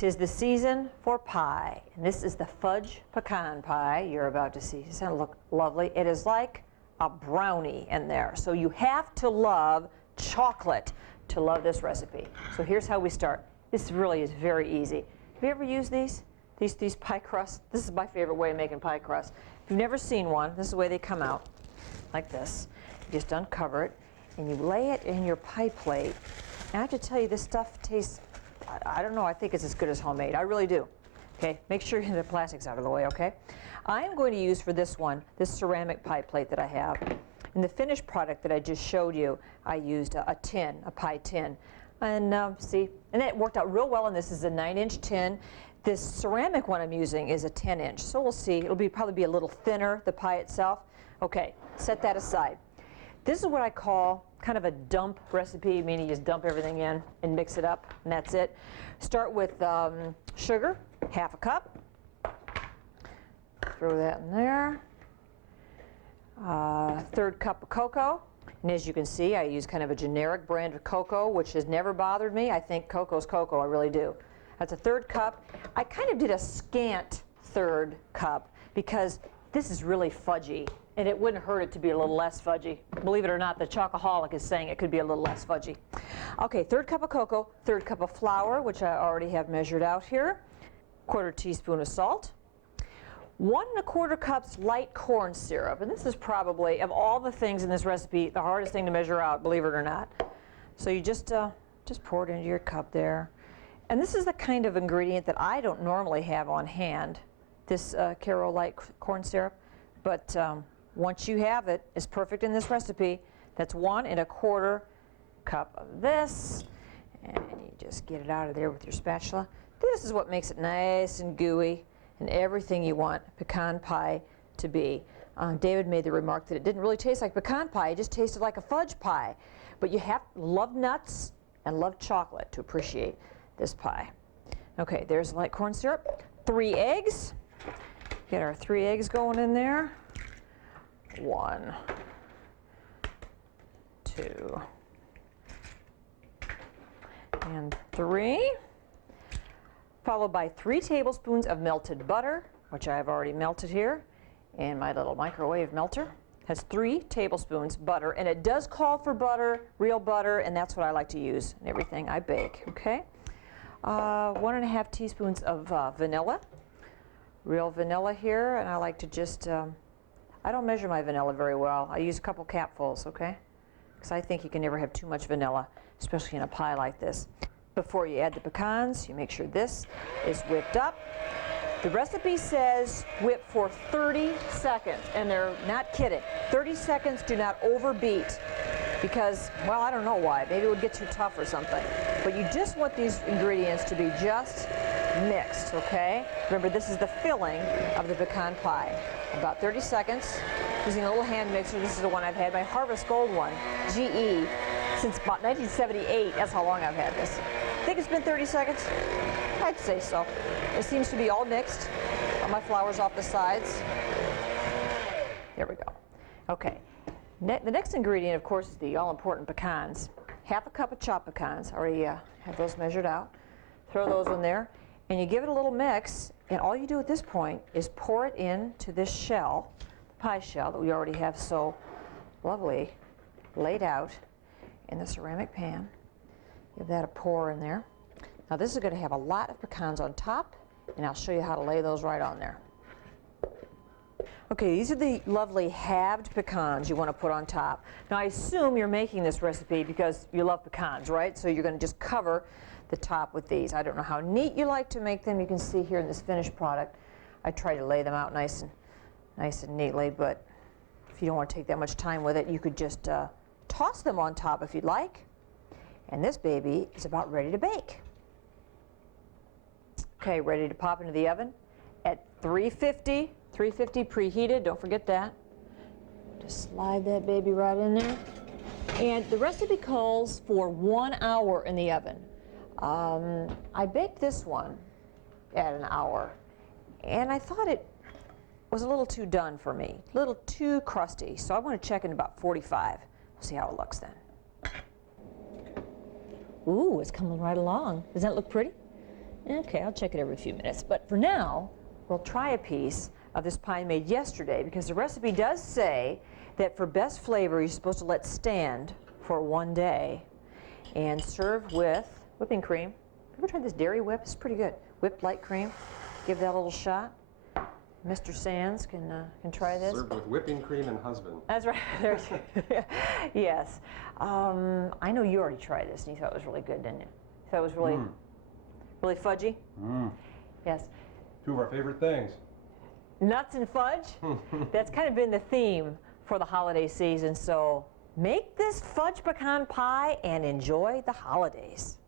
'Tis the season for pie, and this is the fudge pecan pie you're about to see. Doesn't it look lovely? It is like a brownie in there, so you have to love chocolate to love this recipe. So here's how we start. This really is very easy. Have you ever used these pie crusts? This is my favorite way of making pie crust. If you've never seen one, this is the way they come out, like this. You just uncover it, and you lay it in your pie plate. And I have to tell you, this stuff tastes, I don't know, I think it's as good as homemade. I really do. Okay, make sure the plastic's out of the way, okay? I am going to use for this one, this ceramic pie plate that I have. In the finished product that I just showed you, I used a tin, a pie tin. And see, and that worked out real well, and this is a 9-inch tin. This ceramic one I'm using is a 10-inch, so we'll see. It'll probably be a little thinner, the pie itself. Okay, set that aside. This is what I call kind of a dump recipe, meaning you just dump everything in and mix it up, and that's it. Start with sugar, half a cup. Throw that in there. 1/3 cup of cocoa. And as you can see, I use kind of a generic brand of cocoa, which has never bothered me. I think cocoa's cocoa, I really do. That's 1/3 cup. I kind of did a scant 1/3 cup because this is really fudgy, and it wouldn't hurt it to be a little less fudgy. Believe it or not, the chocoholic is saying it could be a little less fudgy. Okay, 1/3 cup of cocoa, 1/3 cup of flour, which I already have measured out here, 1/4 teaspoon of salt, 1 1/4 cups light corn syrup, and this is probably, of all the things in this recipe, the hardest thing to measure out, believe it or not. So you just pour it into your cup there. And this is the kind of ingredient that I don't normally have on hand, this Caro light corn syrup, but once you have it, it's perfect in this recipe. That's 1 1/4 cup of this, and you just get it out of there with your spatula. This is what makes it nice and gooey and everything you want pecan pie to be. David made the remark that it didn't really taste like pecan pie, it just tasted like a fudge pie. But you have to love nuts and love chocolate to appreciate this pie. Okay, there's light corn syrup. 3 eggs. Get our 3 eggs going in there. 1, 2, and 3. Followed by 3 tablespoons of melted butter, which I've already melted here in my little microwave melter. Has 3 tablespoons butter, and it does call for butter, real butter, and that's what I like to use in everything I bake, okay? 1 1/2 teaspoons of vanilla, real vanilla here, and I like to just, I don't measure my vanilla very well. I use a couple capfuls, okay? Because I think you can never have too much vanilla, especially in a pie like this. Before you add the pecans, you make sure this is whipped up. The recipe says whip for 30 seconds, and they're not kidding. 30 seconds, do not overbeat, because, well, I don't know why. Maybe it would get too tough or something. But you just want these ingredients to be just mixed, okay? Remember, this is the filling of the pecan pie. About 30 seconds, using a little hand mixer. This is the one I've had, my Harvest Gold one, GE, since about 1978. That's how long I've had this. Think it's been 30 seconds? I'd say so. It seems to be all mixed. All my flour's off the sides. There we go. Okay. The next ingredient, of course, is the all-important pecans. 1/2 cup of chopped pecans. Already have those measured out. Throw those in there, and you give it a little mix, and all you do at this point is pour it into this shell, the pie shell that we already have so lovely laid out in the ceramic pan. Give that a pour in there. Now this is going to have a lot of pecans on top, and I'll show you how to lay those right on there. Okay, these are the lovely halved pecans you want to put on top. Now I assume you're making this recipe because you love pecans, right? So you're going to just cover the top with these. I don't know how neat you like to make them. You can see here in this finished product, I try to lay them out nice and neatly, but if you don't want to take that much time with it, you could just toss them on top if you'd like. And this baby is about ready to bake. Okay, ready to pop into the oven at 350 preheated, don't forget that. Just slide that baby right in there. And the recipe calls for 1 hour in the oven. I baked this one at 1 hour, and I thought it was a little too done for me, a little too crusty, so I want to check in about 45. We'll see how it looks then. Ooh, it's coming right along. Does that look pretty? Okay, I'll check it every few minutes. But for now, we'll try a piece of this pie made yesterday, because the recipe does say that for best flavor, you're supposed to let stand for 1 day and serve with whipping cream. Ever tried this dairy whip? It's pretty good. Whipped light cream. Give that a little shot. Mr. Sands can try this. Served with whipping cream and husband. That's right. Yes. I know you already tried this and you thought it was really good, didn't you? You thought it was really, really fudgy? Yes. Two of our favorite things. Nuts and fudge. That's kind of been the theme for the holiday season. So make this fudge pecan pie and enjoy the holidays.